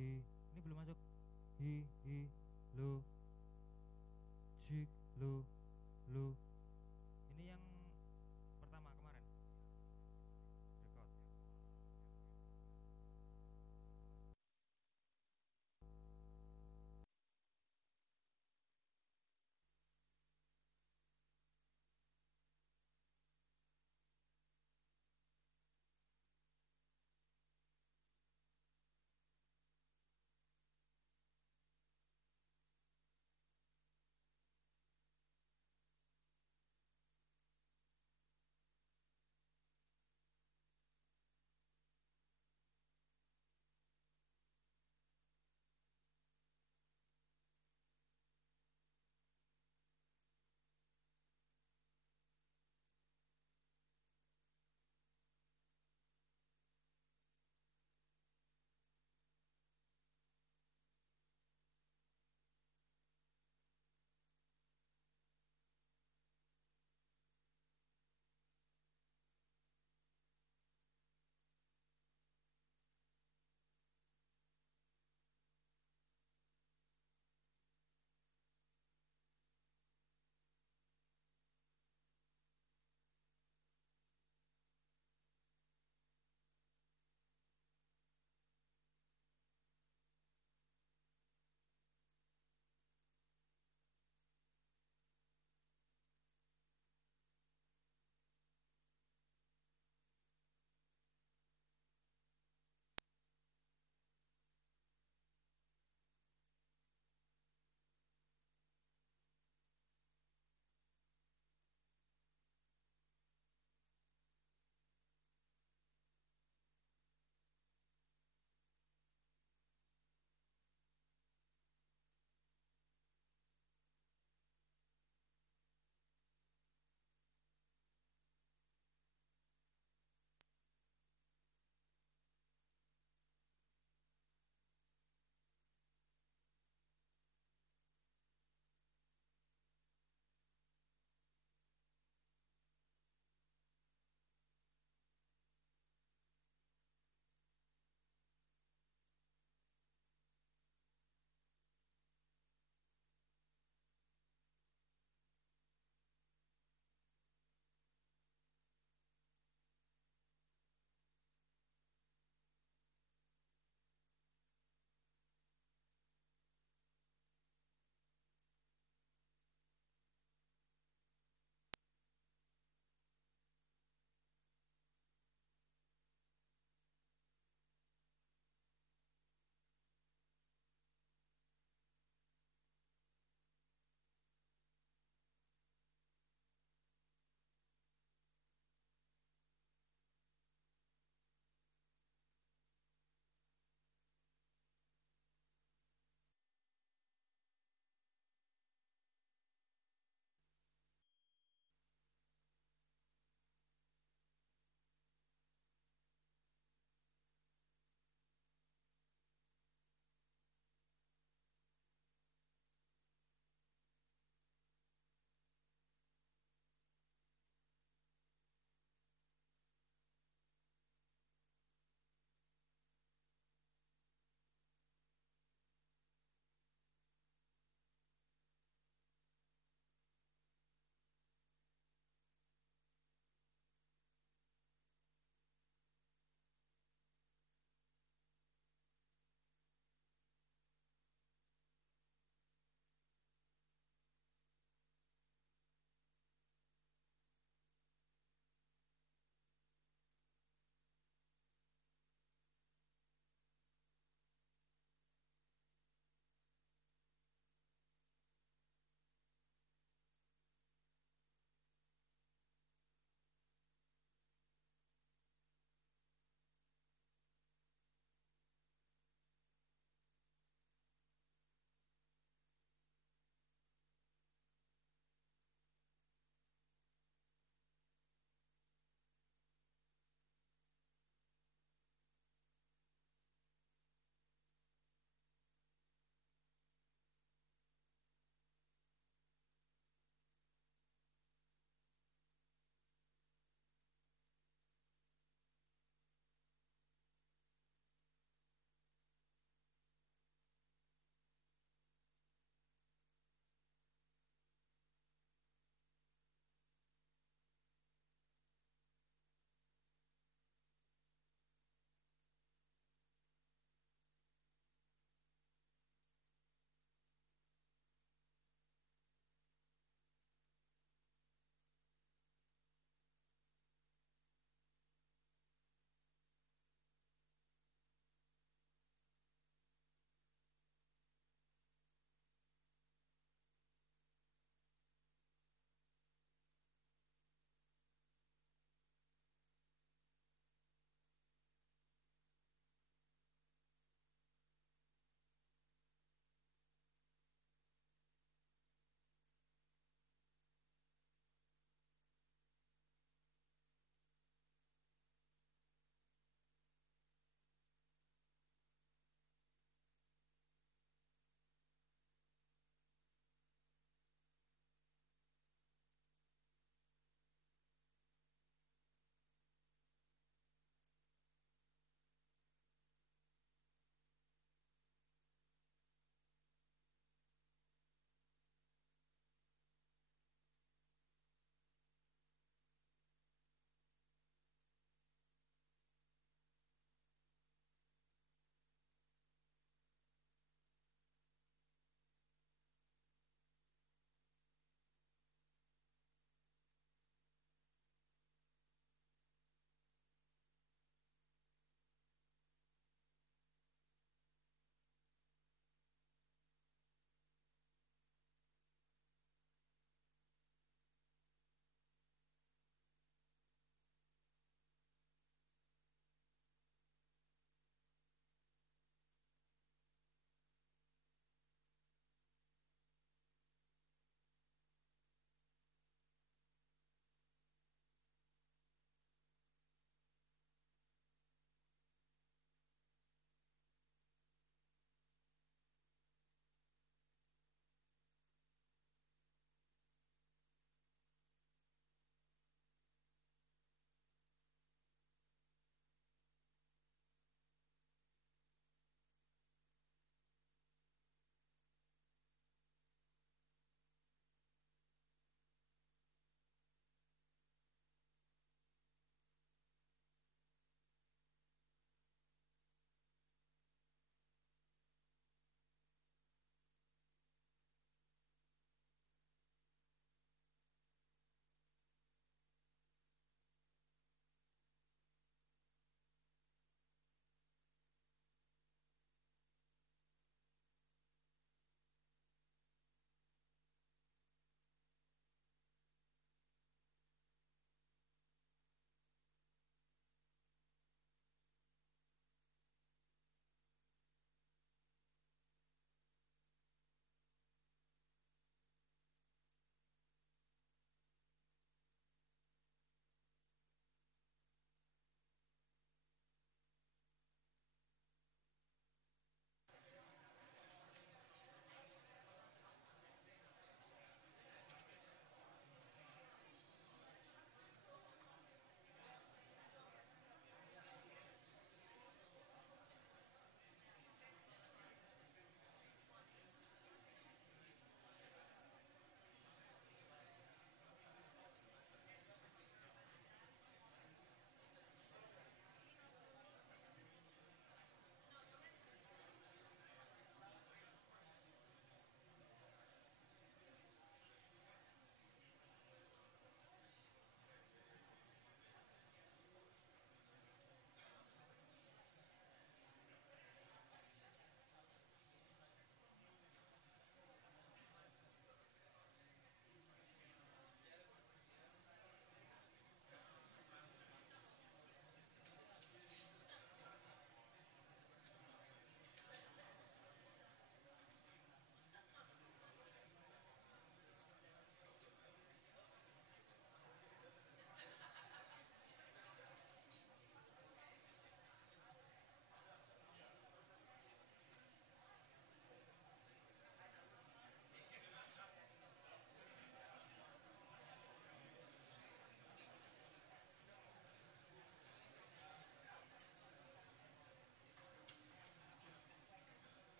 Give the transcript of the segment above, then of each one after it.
Ini belum masuk. Hi, lo, cik, lo. Ini yang pertama kemarin. Record.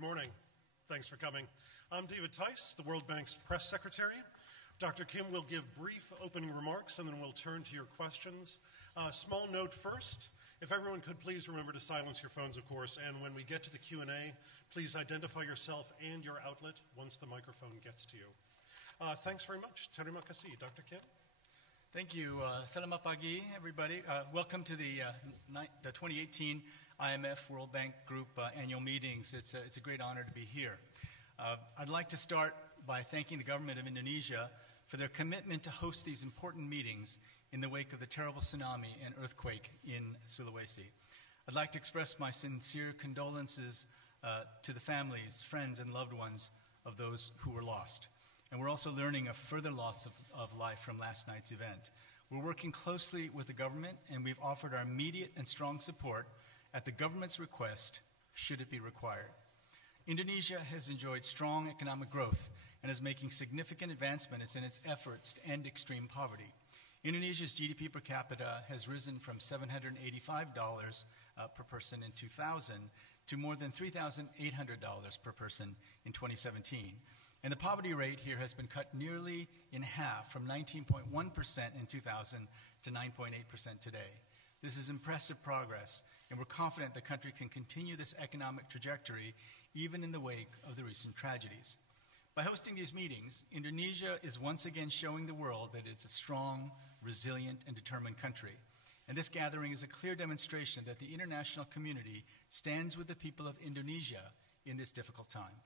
Good morning. Thanks for coming. I'm David Tice, the World Bank's press secretary. Dr. Kim will give brief opening remarks and then we'll turn to your questions. Small note first, if everyone could please remember to silence your phones, of course, and when we get to the Q&A, please identify yourself and your outlet once the microphone gets to you. Thanks very much. Terima kasih. Dr. Kim? Thank you. Selamat pagi, everybody. Welcome to the 2018 IMF World Bank Group annual meetings. It's a great honor to be here. I'd like to start by thanking the government of Indonesia for their commitment to host these important meetings in the wake of the terrible tsunami and earthquake in Sulawesi. I'd like to express my sincere condolences to the families, friends, and loved ones of those who were lost. And we're also learning of further loss of life from last night's event. We're working closely with the government, and we've offered our immediate and strong support at the government's request, should it be required. Indonesia has enjoyed strong economic growth and is making significant advancements in its efforts to end extreme poverty. Indonesia's GDP per capita has risen from $785 per person in 2000 to more than $3,800 per person in 2017. And the poverty rate here has been cut nearly in half, from 19.1% in 2000 to 9.8% today. This is impressive progress, and we're confident the country can continue this economic trajectory even in the wake of the recent tragedies. By hosting these meetings, Indonesia is once again showing the world that it's a strong, resilient, and determined country. And this gathering is a clear demonstration that the international community stands with the people of Indonesia in this difficult time.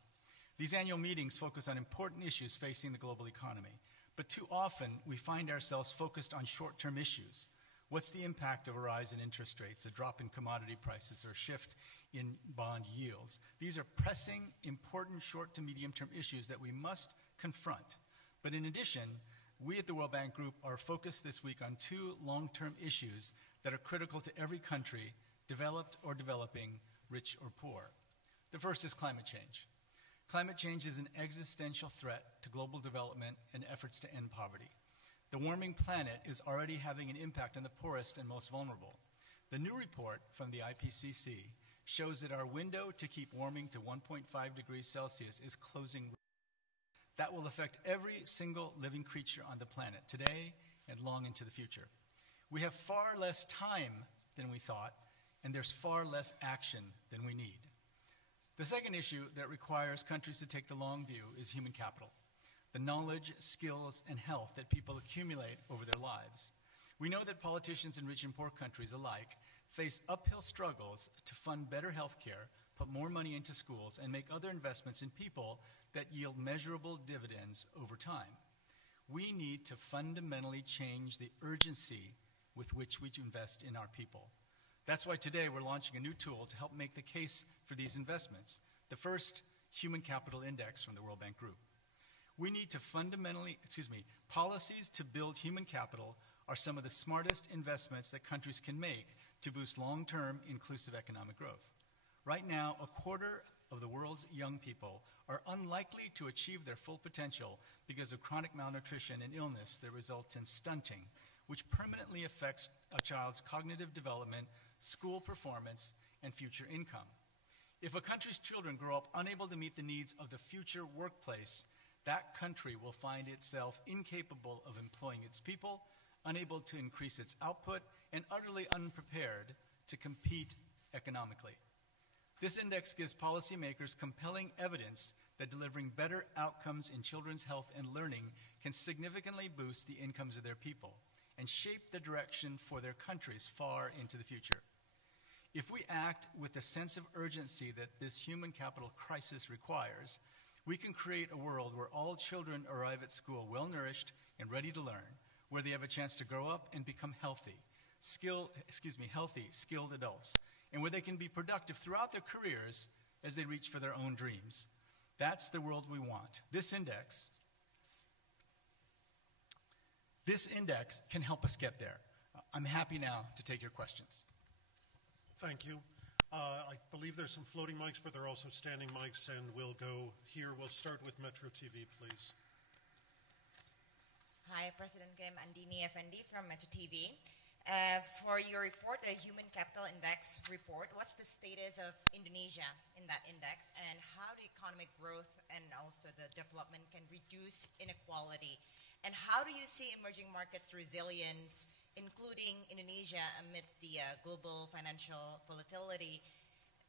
These annual meetings focus on important issues facing the global economy, but too often we find ourselves focused on short-term issues. What's the impact of a rise in interest rates, a drop in commodity prices, or a shift in bond yields? These are pressing, important short to medium-term issues that we must confront. But in addition, we at the World Bank Group are focused this week on two long-term issues that are critical to every country, developed or developing, rich or poor. The first is climate change. Climate change is an existential threat to global development and efforts to end poverty. The warming planet is already having an impact on the poorest and most vulnerable. The new report from the IPCC shows that our window to keep warming to 1.5 degrees Celsius is closing. That will affect every single living creature on the planet today and long into the future. We have far less time than we thought, and there's far less action than we need. The second issue that requires countries to take the long view is human capital, the knowledge, skills, and health that people accumulate over their lives. We know that politicians in rich and poor countries alike face uphill struggles to fund better health care, put more money into schools, and make other investments in people that yield measurable dividends over time. We need to fundamentally change the urgency with which we invest in our people. That's why today we're launching a new tool to help make the case for these investments, the first Human Capital Index from the World Bank Group. We need to policies to build human capital are some of the smartest investments that countries can make to boost long-term inclusive economic growth. Right now, a quarter of the world's young people are unlikely to achieve their full potential because of chronic malnutrition and illness that result in stunting, which permanently affects a child's cognitive development, school performance, and future income. If a country's children grow up unable to meet the needs of the future workplace, that country will find itself incapable of employing its people, unable to increase its output, and utterly unprepared to compete economically. This index gives policymakers compelling evidence that delivering better outcomes in children's health and learning can significantly boost the incomes of their people and shape the direction for their countries far into the future. If we act with the sense of urgency that this human capital crisis requires, we can create a world where all children arrive at school well-nourished and ready to learn, where they have a chance to grow up and become healthy, skilled adults, and where they can be productive throughout their careers as they reach for their own dreams. That's the world we want. This index can help us get there. I'm happy now to take your questions. Thank you. I believe there's some floating mics, but there are also standing mics, and we'll go here. We'll start with Metro TV, please. Hi, President Kim, Andini Effendi from Metro TV. For your report, the Human Capital Index report, what's the status of Indonesia in that index, and how the economic growth and also the development can reduce inequality? And how do you see emerging markets' resilience, including Indonesia, amidst the global financial volatility?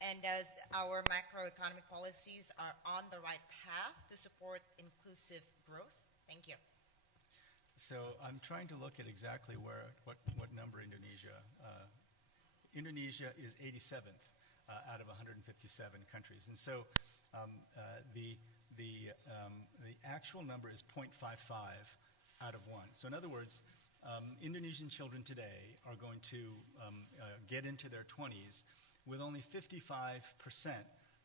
And does our macroeconomic policies are on the right path to support inclusive growth? Thank you. So I'm trying to look at exactly what number Indonesia. Indonesia is 87th out of 157 countries, and so the actual number is 0.55 out of 1. So in other words, Indonesian children today are going to get into their 20s with only 55%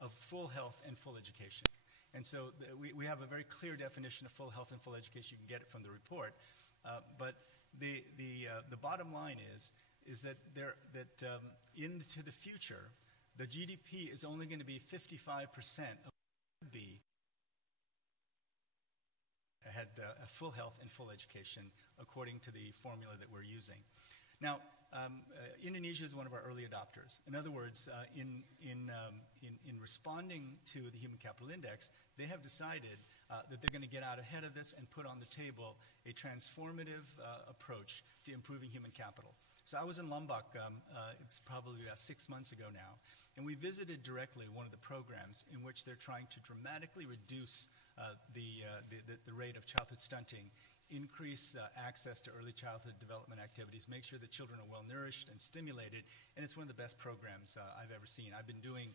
of full health and full education. And so we have a very clear definition of full health and full education. You can get it from the report. But the bottom line is that into the future, the GDP is only going to be 55% of what would be had full health and full education according to the formula that we're using. Now, Indonesia is one of our early adopters. In other words, in responding to the Human Capital Index, they have decided that they're going to get out ahead of this and put on the table a transformative approach to improving human capital. So I was in Lombok, it's probably about 6 months ago now, and we visited directly one of the programs in which they're trying to dramatically reduce the rate of childhood stunting, increase access to early childhood development activities, make sure that children are well nourished and stimulated, and it's one of the best programs I've ever seen. I've been doing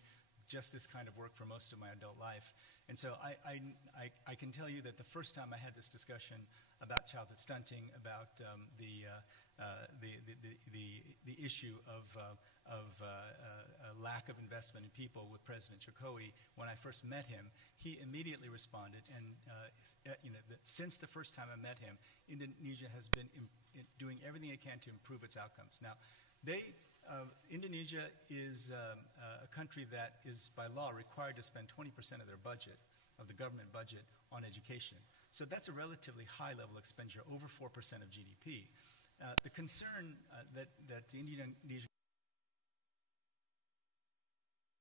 just this kind of work for most of my adult life. And so I can tell you that the first time I had this discussion about childhood stunting, about the issue of lack of investment in people with President Jokowi, when I first met him, he immediately responded. And since the first time I met him, Indonesia has been doing everything it can to improve its outcomes. Now, Indonesia is a country that is, by law, required to spend 20% of their budget, of the government budget, on education. So that's a relatively high-level expenditure, over 4% of GDP. The concern that Indonesia,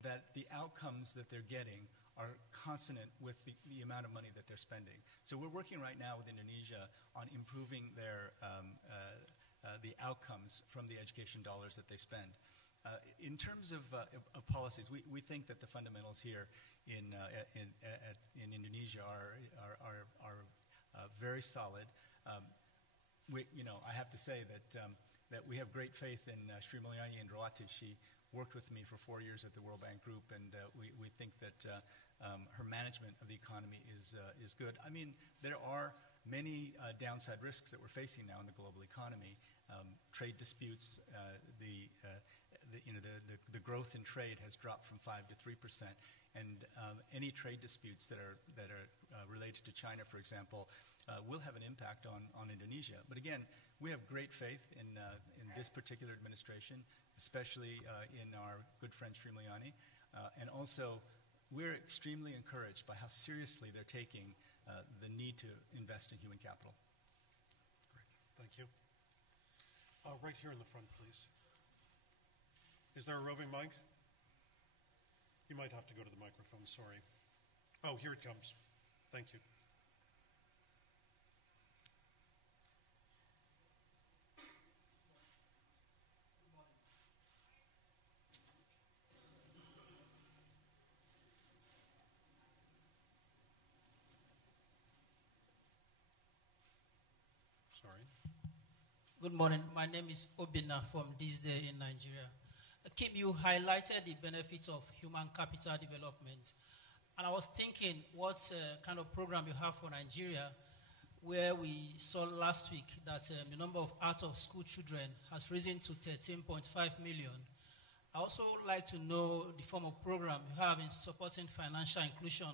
that the outcomes that they're getting are consonant with the amount of money that they're spending. So we're working right now with Indonesia on improving their the outcomes from the education dollars that they spend. In terms of policies, we think that the fundamentals here in Indonesia are very solid. I have to say that we have great faith in Sri Mulyani Indrawati. She worked with me for 4 years at the World Bank Group, and we think that her management of the economy is good. I mean, there are many downside risks that we're facing now in the global economy. Trade disputes, the growth in trade has dropped from 5 to 3%, and any trade disputes that are related to China, for example, will have an impact on Indonesia. But again, we have great faith in this particular administration, especially in our good friend Sri Mulyani, and also we're extremely encouraged by how seriously they're taking the need to invest in human capital. Great, thank you. Right here in the front, please. Is there a roving mic? You might have to go to the microphone, sorry. Oh, here it comes. Thank you. Good morning. My name is Obina from This Day in Nigeria. Kim, you highlighted the benefits of human capital development. And I was thinking what kind of program you have for Nigeria, where we saw last week that the number of out-of-school children has risen to 13.5 million. I also would like to know the form of program you have in supporting financial inclusion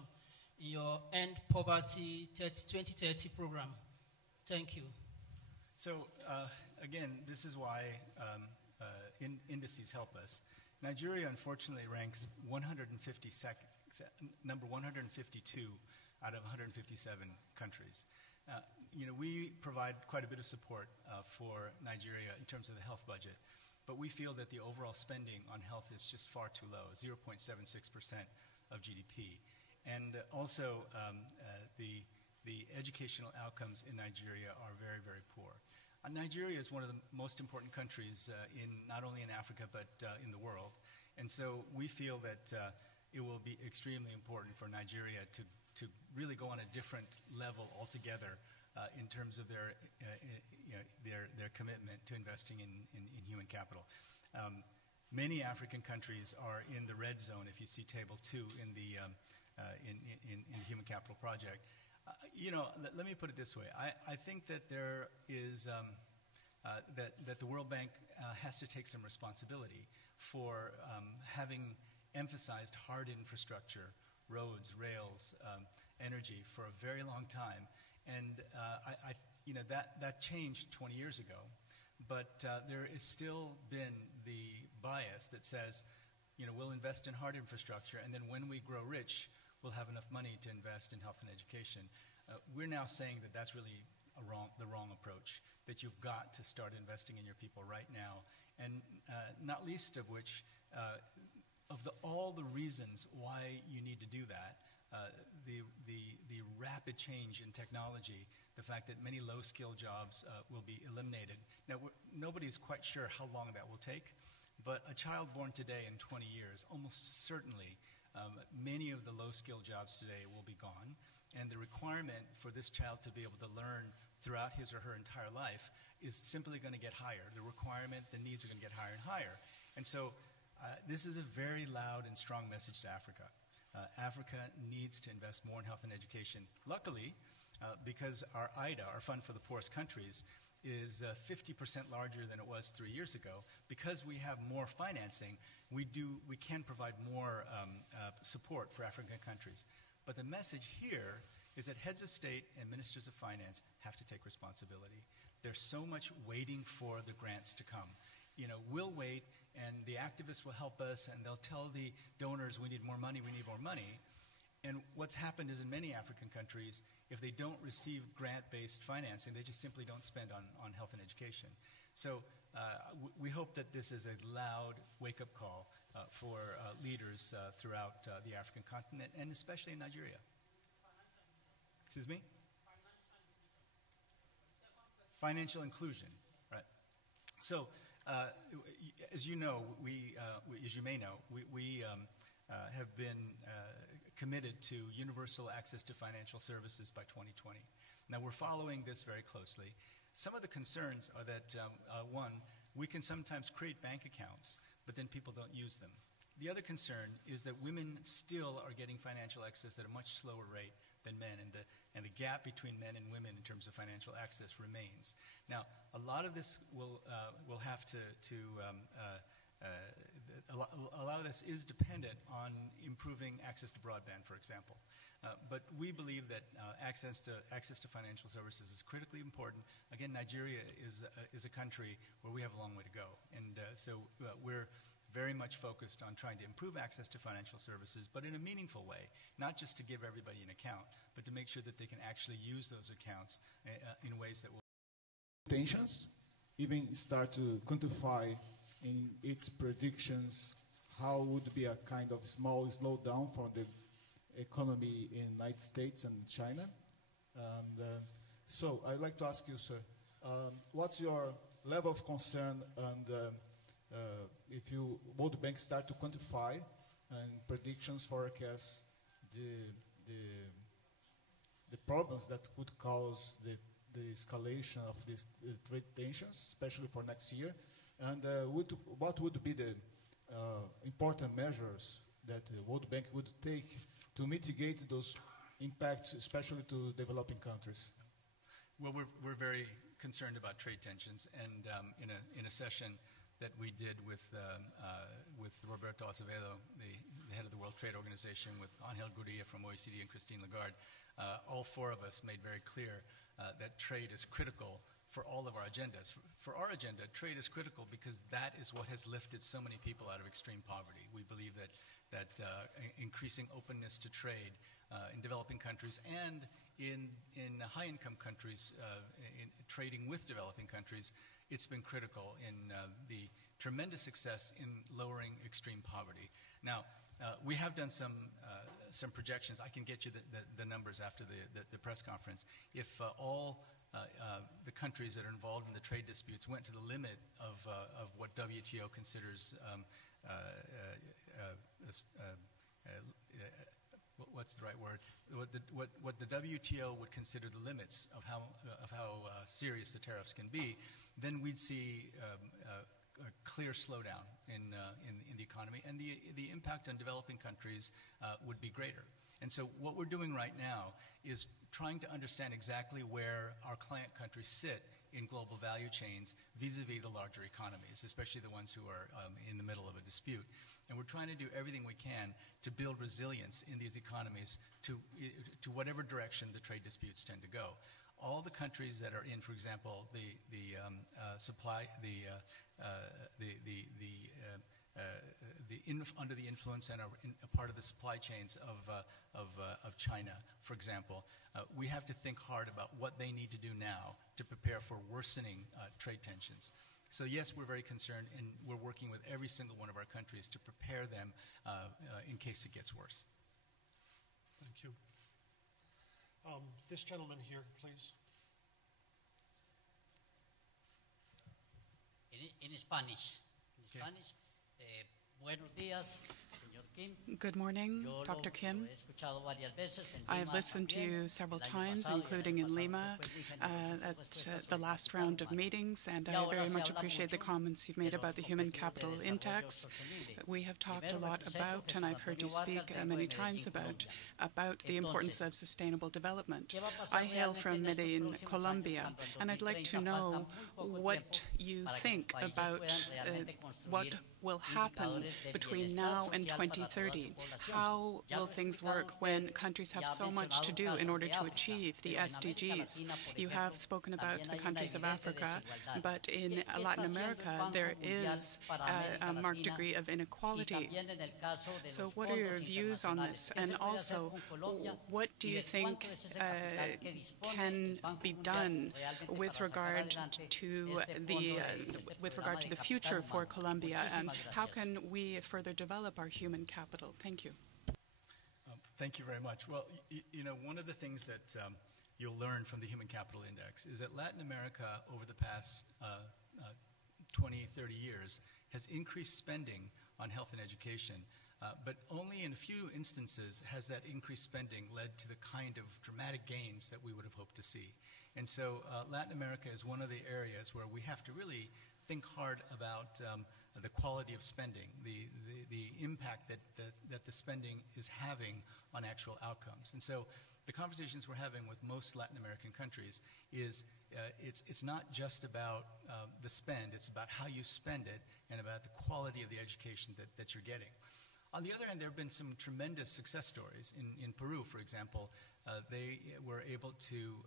in your End Poverty 2030 program. Thank you. So, again, this is why indices help us. Nigeria, unfortunately, ranks number 152 out of 157 countries. we provide quite a bit of support for Nigeria in terms of the health budget, but we feel that the overall spending on health is just far too low, 0.76% of GDP. And also, the educational outcomes in Nigeria are very, very poor. Nigeria is one of the most important countries not only in Africa, but in the world. And so we feel that it will be extremely important for Nigeria to really go on a different level altogether in terms of their commitment to investing in human capital. Many African countries are in the red zone, if you see Table 2 in the Human Capital Project. Let me put it this way. I think that there is that the World Bank has to take some responsibility for having emphasized hard infrastructure, roads, rails, energy for a very long time, and that changed 20 years ago. But there has still been the bias that says, we'll invest in hard infrastructure, and then when we grow rich, we'll have enough money to invest in health and education. We're now saying that that's really the wrong approach, that you've got to start investing in your people right now, and not least of which, all the reasons why you need to do that, the rapid change in technology, the fact that many low-skill jobs will be eliminated. Now, nobody's quite sure how long that will take, but a child born today in 20 years, almost certainly, many of the low-skill jobs today will be gone, and the requirement for this child to be able to learn throughout his or her entire life is simply going to get higher. The requirement, the needs are going to get higher and higher. And so this is a very loud and strong message to Africa. Africa needs to invest more in health and education. Luckily, because our IDA, our Fund for the Poorest Countries, is 50% larger than it was 3 years ago. Because we have more financing, we can provide more support for African countries. But the message here is that heads of state and ministers of finance have to take responsibility. There's so much waiting for the grants to come. We'll wait, and the activists will help us, and they'll tell the donors, we need more money, we need more money. And what's happened is in many African countries, if they don't receive grant-based financing, they just simply don't spend on health and education. So we hope that this is a loud wake-up call for leaders throughout the African continent, and especially in Nigeria. Excuse me? Financial inclusion, right. So, as you know, as you may know, we have been committed to universal access to financial services by 2020. Now, we're following this very closely. Some of the concerns are that, one, we can sometimes create bank accounts, but then people don't use them. The other concern is that women still are getting financial access at a much slower rate than men, and the gap between men and women in terms of financial access remains. Now, a lot of this will have a lot of this is dependent on improving access to broadband, for example. But we believe that access to financial services is critically important. Again, Nigeria is a country where we have a long way to go, and so we're very much focused on trying to improve access to financial services, but in a meaningful way, not just to give everybody an account, but to make sure that they can actually use those accounts in ways that will tensions, even start to quantify in its predictions how would be a kind of small slowdown for the economy in the United States and China. And so I'd like to ask you, sir, what's your level of concern, and if you World Bank start to quantify and predictions forecast the problems that could cause the escalation of these trade tensions, especially for next year, and what would be the important measures that the World Bank would take to mitigate those impacts, especially to developing countries? Well, we're very concerned about trade tensions, and in a session that we did with Roberto Acevedo, the head of the World Trade Organization, with Angel Gurria from OECD and Christine Lagarde, all four of us made very clear that trade is critical for all of our agendas. For our agenda, trade is critical because that is what has lifted so many people out of extreme poverty. We believe that increasing openness to trade in developing countries and in high-income countries, in trading with developing countries, it's been critical in the tremendous success in lowering extreme poverty. Now, we have done some projections. I can get you the numbers after the press conference. If all the countries that are involved in the trade disputes went to the limit of what WTO considers what's the right word? What the WTO would consider the limits of how serious the tariffs can be, then we'd see a clear slowdown in the economy, and the impact on developing countries would be greater. And so what we're doing right now is trying to understand exactly where our client countries sit in global value chains vis-a-vis the larger economies, especially the ones who are in the middle of a dispute. And we're trying to do everything we can to build resilience in these economies to whatever direction the trade disputes tend to go. All the countries that are in, for example, under the influence and are a part of the supply chains of China, for example, we have to think hard about what they need to do now to prepare for worsening trade tensions. So yes, we're very concerned, and we're working with every single one of our countries to prepare them in case it gets worse. Thank you. This gentleman here, please. In Spanish. Buenos días, señor Kim. Good morning, Dr. Kim. I have listened to you several times, including in Lima, at the last round of meetings, and I very much appreciate the comments you've made about the Human Capital Index. We have talked a lot about, and I've heard you speak many times about the importance of sustainable development. I hail from Medellin, Colombia, and I'd like to know what you think about what will happen between now and 2030. How will things work when countries have so much to do in order to achieve the SDGs? You have spoken about the countries of Africa, but in Latin America, there is a marked degree of inequality. So what are your views on this? And also, what do you think can be done with regard to the future for Colombia? And how can we further develop our human capital? Thank you. Thank you very much. Well, you know, one of the things that you'll learn from the Human Capital Index is that Latin America over the past 20, 30 years has increased spending on health and education, but only in a few instances has that increased spending led to the kind of dramatic gains that we would have hoped to see. And so Latin America is one of the areas where we have to really think hard about the quality of spending, the impact that the spending is having on actual outcomes. And so the conversations we're having with most Latin American countries is it's not just about the spend, it's about how you spend it and about the quality of the education that you're getting. On the other hand, there have been some tremendous success stories. In Peru, for example, they were able to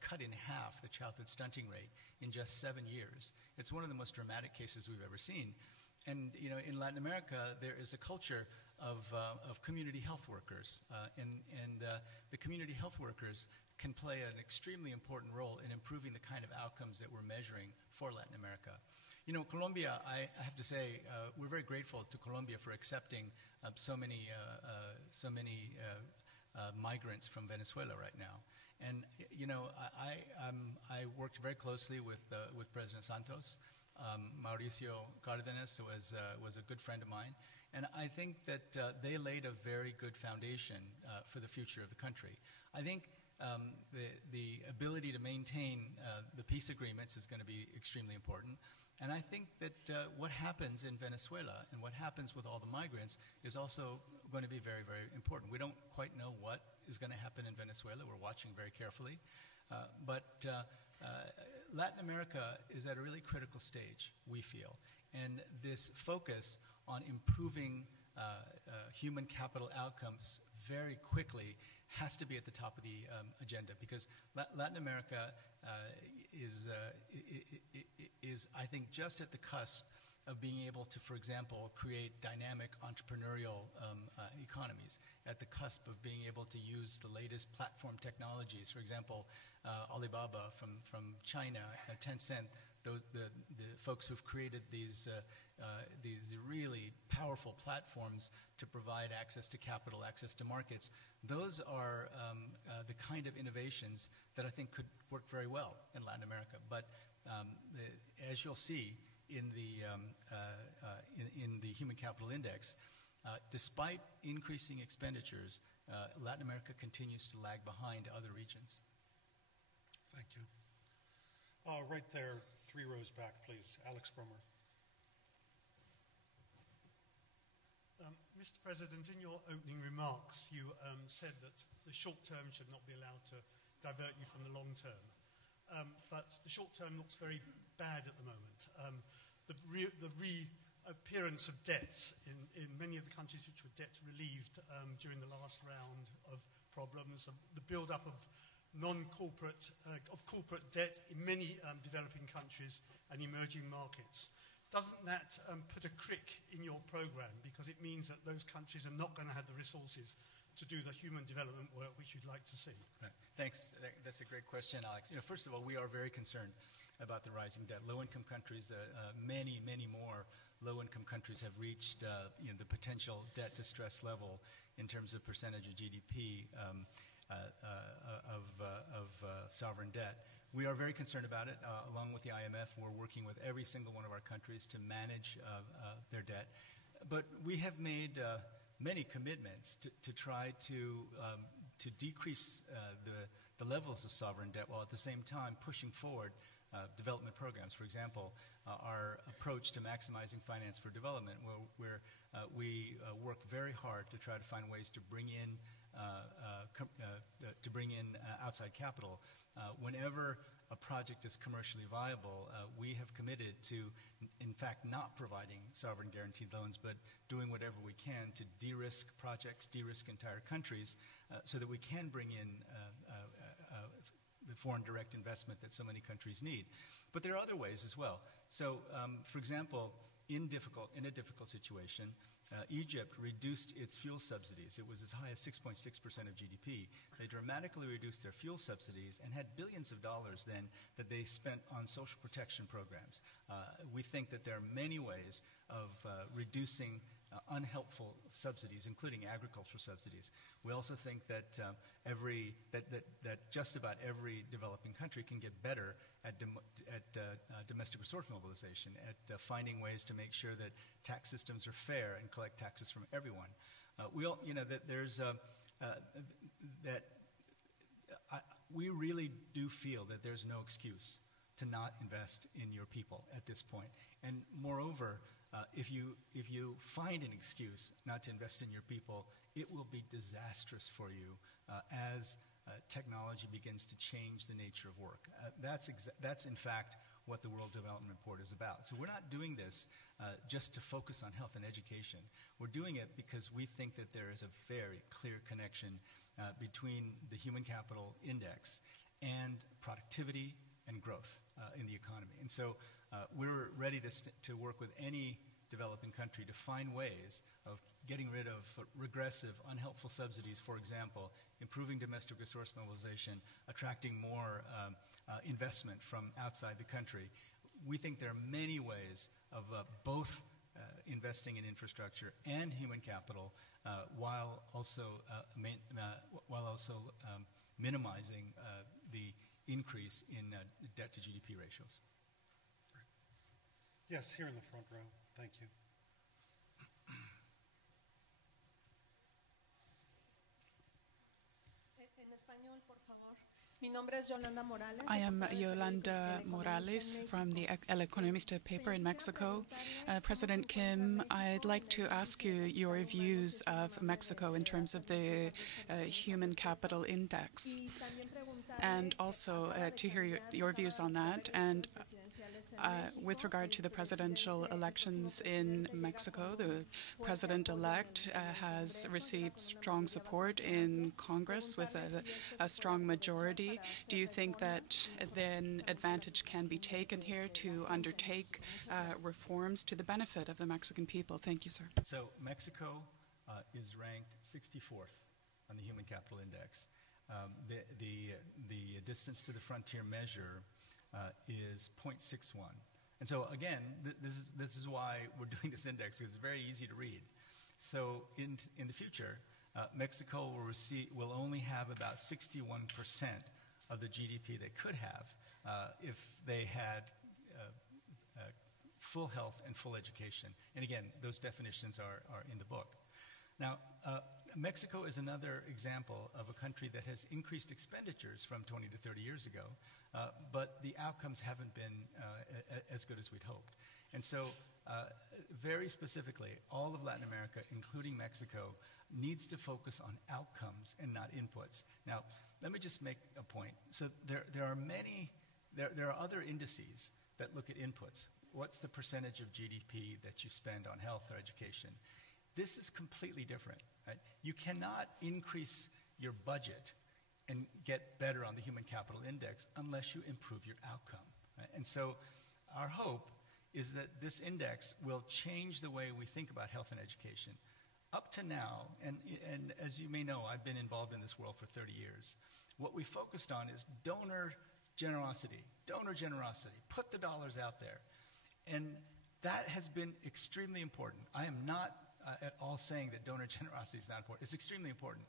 cut in half the childhood stunting rate in just 7 years. It's one of the most dramatic cases we've ever seen. And you know, in Latin America, there is a culture of community health workers, and the community health workers can play an extremely important role in improving the kind of outcomes that we're measuring for Latin America. You know, Colombia, I have to say, we're very grateful to Colombia for accepting so many migrants from Venezuela right now. And you know, I worked very closely with President Santos. Mauricio Cardenas was a good friend of mine, and I think that they laid a very good foundation for the future of the country. I think the ability to maintain the peace agreements is going to be extremely important. And I think that what happens in Venezuela and what happens with all the migrants is also going to be very, very important. We don't quite know what is going to happen in Venezuela. We're watching very carefully. But Latin America is at a really critical stage, we feel. And this focus on improving human capital outcomes very quickly has to be at the top of the agenda, because Latin America is, I think, just at the cusp of being able to, for example, create dynamic entrepreneurial economies, at the cusp of being able to use the latest platform technologies. For example, Alibaba from China, Tencent, the folks who've created these really powerful platforms to provide access to capital, access to markets. Those are the kind of innovations that I think could work very well in Latin America. But as you'll see in the Human Capital Index, despite increasing expenditures, Latin America continues to lag behind other regions. Thank you. Right there, 3 rows back, please. Alex Bromer. Mr. President, in your opening remarks, you said that the short term should not be allowed to divert you from the long term. But the short term looks very bad at the moment. The reappearance of debts in many of the countries which were debt relieved during the last round of problems, the build-up of corporate debt in many developing countries and emerging markets. Doesn't that put a crick in your program, because it means that those countries are not going to have the resources to do the human development work which you'd like to see? Right. Thanks. That's a great question, Alex. First of all, we are very concerned about the rising debt. Low-income countries, many more low-income countries have reached the potential debt to stress level in terms of percentage of GDP of sovereign debt. We are very concerned about it. Along with the IMF, we're working with every single one of our countries to manage their debt. But we have made many commitments to try to decrease the levels of sovereign debt, while at the same time pushing forward development programs. For example, our approach to maximizing finance for development, where we work very hard to try to find ways to bring in outside capital. Whenever a project is commercially viable, we have committed to, in fact, not providing sovereign guaranteed loans, but doing whatever we can to de-risk projects, de-risk entire countries, so that we can bring in the foreign direct investment that so many countries need. But there are other ways as well. So, for example, in a difficult situation, Egypt reduced its fuel subsidies. It was as high as 6.6% of GDP. They dramatically reduced their fuel subsidies and had billions of dollars then that they spent on social protection programs. We think that there are many ways of reducing unhelpful subsidies, including agricultural subsidies. We also think that that just about every developing country can get better at domestic resource mobilization, at finding ways to make sure that tax systems are fair and collect taxes from everyone. We really do feel that there's no excuse to not invest in your people at this point. And moreover, if you find an excuse not to invest in your people, it will be disastrous for you as technology begins to change the nature of work. That's in fact what the World Development Report is about. So we're not doing this just to focus on health and education. We're doing it because we think that there is a very clear connection between the Human Capital Index and productivity and growth in the economy. And so we're ready to work with any developing country to find ways of getting rid of regressive, unhelpful subsidies, for example, improving domestic resource mobilization, attracting more investment from outside the country. We think there are many ways of both investing in infrastructure and human capital while also minimizing the increase in debt to GDP ratios. Great. Yes, here in the front row. Thank you. I am Yolanda Morales from the El Economista paper in Mexico. President Kim, I'd like to ask you your views of Mexico in terms of the Human Capital Index, and also to hear your views on that. And With regard to the presidential elections in Mexico, the president-elect has received strong support in Congress with a strong majority. Do you think that then advantage can be taken here to undertake reforms to the benefit of the Mexican people? Thank you, sir. So Mexico is ranked 64th on the Human Capital Index. The distance to the frontier measure is 0.61. And so again, this is why we're doing this index, because it's very easy to read. So in the future, Mexico will only have about 61% of the GDP they could have if they had full health and full education. And again, those definitions are in the book. Now, Mexico is another example of a country that has increased expenditures from 20 to 30 years ago, but the outcomes haven't been as good as we'd hoped. And so, very specifically, all of Latin America, including Mexico, needs to focus on outcomes and not inputs. Now, let me just make a point. So there are other indices that look at inputs. What's the percentage of GDP that you spend on health or education? This is completely different. Right? You cannot increase your budget and get better on the Human Capital Index unless you improve your outcome. Right? And so our hope is that this index will change the way we think about health and education. Up to now, and as you may know, I've been involved in this world for 30 years, what we focused on is donor generosity, put the dollars out there. And that has been extremely important. I am not at all saying that donor generosity is not important. It's extremely important.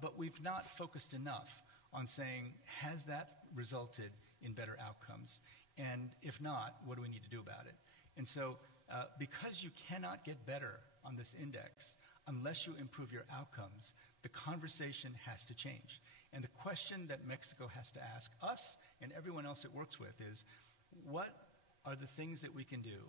But we've not focused enough on saying, has that resulted in better outcomes? And if not, what do we need to do about it? And so because you cannot get better on this index unless you improve your outcomes, the conversation has to change. And the question that Mexico has to ask us and everyone else it works with is, what are the things that we can do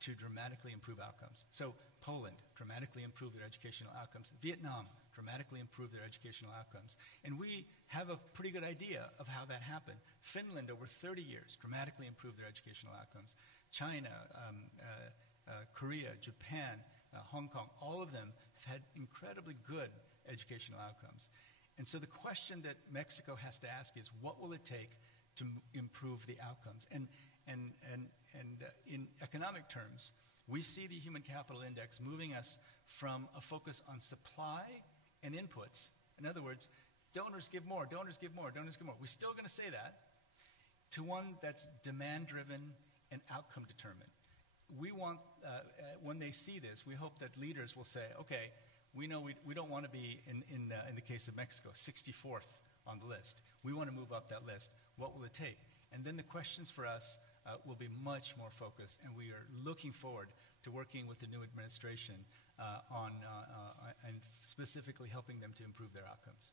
to dramatically improve outcomes? So Poland dramatically improved their educational outcomes. Vietnam dramatically improved their educational outcomes. And we have a pretty good idea of how that happened. Finland, over 30 years, dramatically improved their educational outcomes. China, Korea, Japan, Hong Kong, all of them have had incredibly good educational outcomes. And so the question that Mexico has to ask is, what will it take to improve the outcomes? And in economic terms, we see the Human Capital Index moving us from a focus on supply and inputs. In other words, donors give more, donors give more, donors give more. We're still going to say that, to one that's demand-driven and outcome-determined. We want, when they see this, we hope that leaders will say, okay, we know we don't want to be, in the case of Mexico, 64th on the list. We want to move up that list. What will it take? And then the questions for us will be much more focused, and we are looking forward to working with the new administration and specifically helping them to improve their outcomes.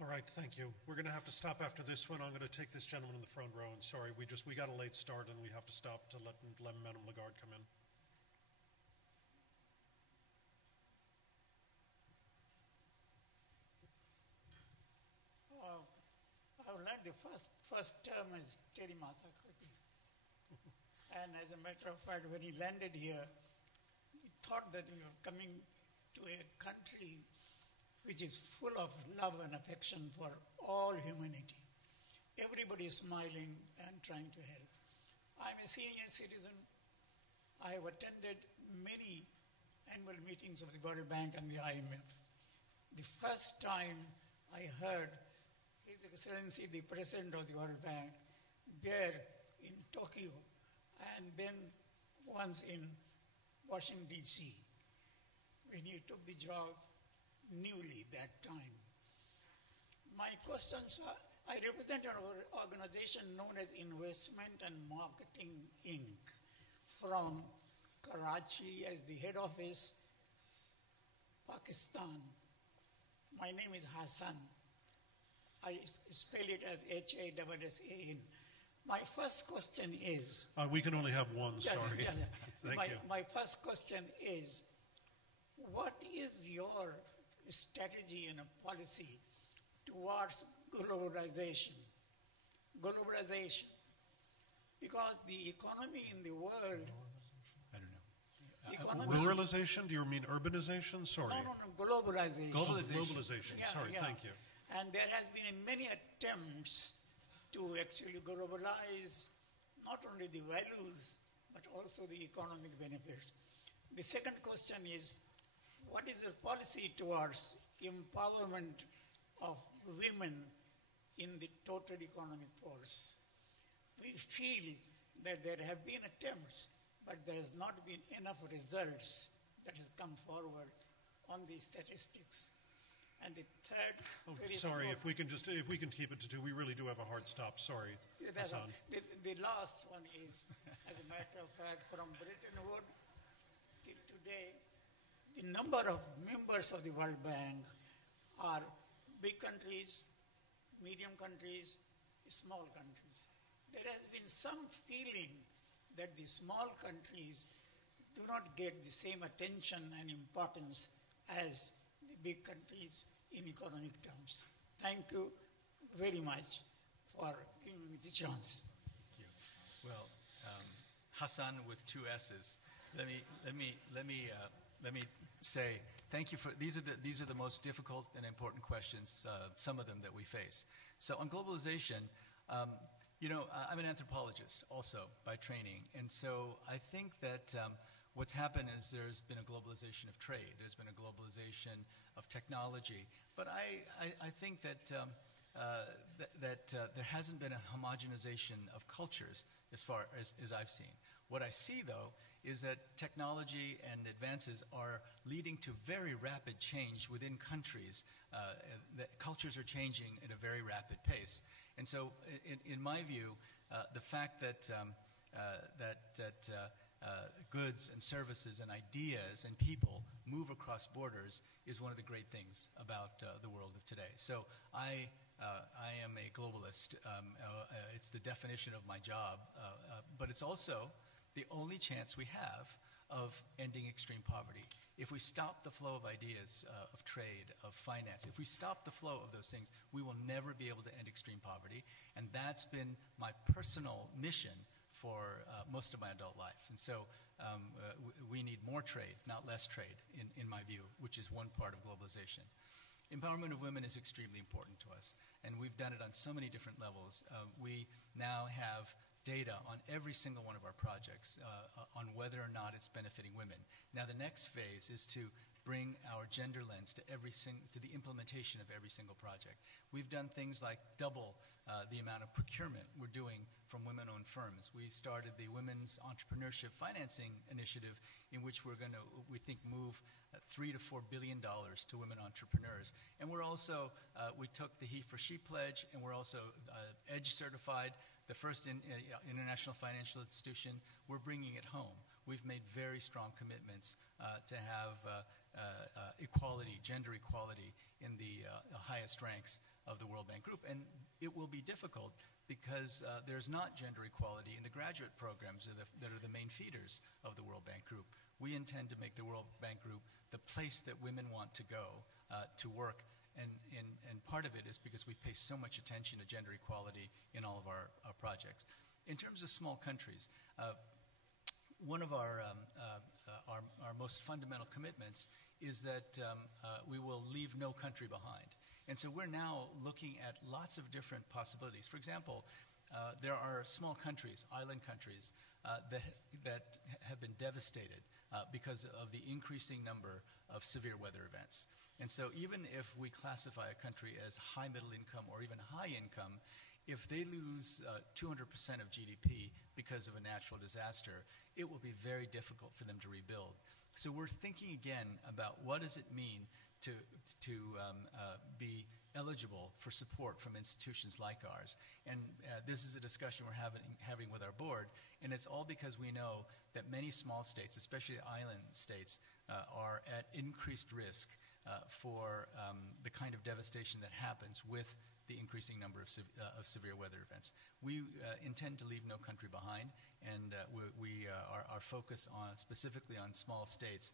All right, thank you. We're going to have to stop after this one. I'm going to take this gentleman in the front row, and sorry, we got a late start, and we have to stop to let Madame Lagarde come in. I learned the first term is Terry Masakoti. And as a matter of fact, when he landed here, he thought that we were coming to a country which is full of love and affection for all humanity. Everybody is smiling and trying to help. I'm a senior citizen. I have attended many annual meetings of the World Bank and the IMF. The first time I heard His Excellency, the President of the World Bank, there in Tokyo, and then once in Washington, D.C., when he took the job newly that time. My questions are, I represent an organization known as Investment and Marketing, Inc., from Karachi as the head office, Pakistan. My name is Hassan. I spell it as Hassan. My first question is... we can only have one, sorry. Thank you. My first question is, what is your strategy and a policy towards globalization? Globalization. because the economy in the world, I don't know. the economy, Ruralization? Do you mean urbanization? Sorry. no, globalization. Globalization. Yeah, Sorry, yeah. thank you. And there has been many attempts to actually globalize not only the values, but also the economic benefits. The second question is, what is the policy towards empowerment of women in the total economic force? We feel that there have been attempts, but there has not been enough results that has come forward on the statistics. And the third, Sorry, if we can keep it to two. We really do have a hard stop. Sorry, Hassan. the last one is, as a matter of fact, from Bretton Woods till today, the number of members of the World Bank are big countries, medium countries, small countries. There has been some feeling that the small countries do not get the same attention and importance as the big countries in economic terms. Thank you very much for giving me the chance. Thank you. Well, Hassan with two S's. Let me say thank you for these are the most difficult and important questions, some of them that we face. So on globalization, I'm an anthropologist also by training, and so I think that what's happened is there's been a globalization of trade, there's been a globalization of technology, but I think that there hasn't been a homogenization of cultures as far as I've seen. What I see, though, is that technology and advances are leading to very rapid change within countries. That cultures are changing at a very rapid pace. And so, in my view, the fact that goods and services and ideas and people move across borders is one of the great things about the world of today. So I am a globalist. It's the definition of my job, but it's also the only chance we have of ending extreme poverty. If we stop the flow of ideas, of trade, of finance, if we stop the flow of those things, we will never be able to end extreme poverty. And that's been my personal mission for most of my adult life. And so we need more trade, not less trade, in my view, which is one part of globalization. Empowerment of women is extremely important to us, and we've done it on so many different levels. We now have data on every single one of our projects on whether or not it's benefiting women. Now the next phase is to bring our gender lens to the implementation of every single project. We've done things like double the amount of procurement we're doing from women-owned firms. We started the Women's Entrepreneurship Financing Initiative, in which we're going to, we think, move $3 to $4 billion to women entrepreneurs. And we're also, we took the He for She pledge, and we're also EDGE certified, the first international financial institution. We're bringing it home. We've made very strong commitments to have equality, gender equality, in the highest ranks of the World Bank Group. And it will be difficult because there's not gender equality in the graduate programs that are the main feeders of the World Bank Group. We intend to make the World Bank Group the place that women want to go to work. And part of it is because we pay so much attention to gender equality in all of our projects. In terms of small countries, one of our most fundamental commitments is that we will leave no country behind. And so we're now looking at lots of different possibilities. For example, there are small countries, island countries, that have been devastated because of the increasing number of severe weather events. And so even if we classify a country as high middle income or even high income, if they lose 200% of GDP because of a natural disaster, it will be very difficult for them to rebuild. So we're thinking again about what does it mean to be eligible for support from institutions like ours. And this is a discussion we're having with our board, and it's all because we know that many small states, especially island states, are at increased risk for the kind of devastation that happens with the increasing number of severe weather events. We intend to leave no country behind, and our focus on specifically on small states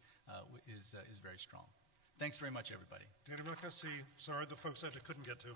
is very strong. Thanks very much, everybody. Terima kasih. Sorry, the folks that I couldn't get to.